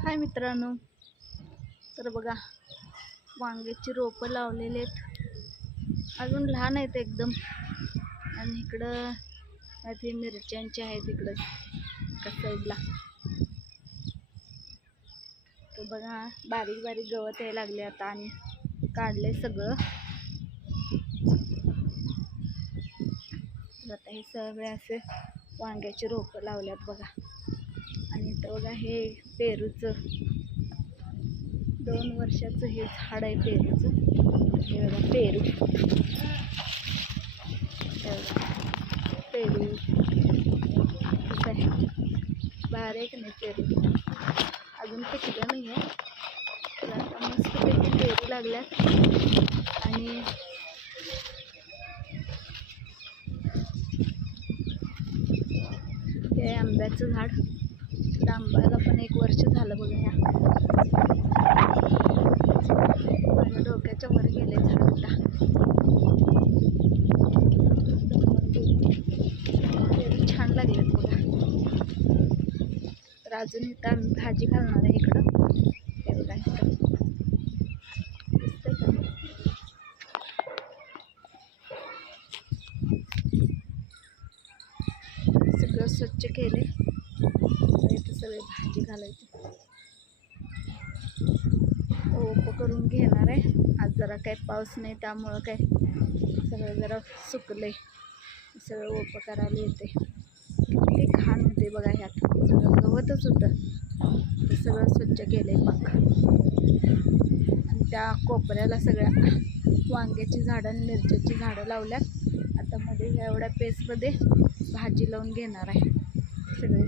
हाय मित्रांनो, तर बघा वांग्याची रोपं लावलेले आहेत. अजून लहान आहेत एकदम. आणि इकडं ते मिरच्यांचे आहेत इकडं एका साईडला. तर बघा बारीक बारीक गवत यायला लागले आता आणि काढले सगळं. आता हे सगळे असे वांग्याचे रोपं लावल्यात बघा. आणि इथं बघा हे पेरूचं 2 वर्षाचं हे झाड आहे पेरूचं. हे बघा पेरू, पेरू कसं आहे, बारीक नाही पेरू, अजून पिकलं नाही आहे. तर आता मस्तपैकी पेरू लागल्यात. आणि हे आंब्याचं झाड, आंब्याला पण 1 वर्ष झालं बघा. ह्या माझ्या डोक्याच्या वर गेले झाड. आता पेरू छान लागलेत बघा. तर अजून इथं आम्ही भाजी घालणार आहे इकडं. हे बघा इथं दिसतंय का? सगळं स्वच्छ केले. इथं सगळे भाजी घालायची. ओपं करून घेणार आहे. आज जरा काही पाऊस नाही त्यामुळं काय सगळं जरा सुकले. सगळं ओपं करायला येते. किती घाण होते बघा. ह्यात सगळं गवतच होतं. ते सगळं स्वच्छ केलं आहे पाक. आणि त्या कोपऱ्याला सगळ्या वांग्याची झाडं आणि मिरच्याची झाडं लावल्यात. आता मध्ये एवढ्या पेसमध्ये भाजी लावून घेणार आहे सगळे.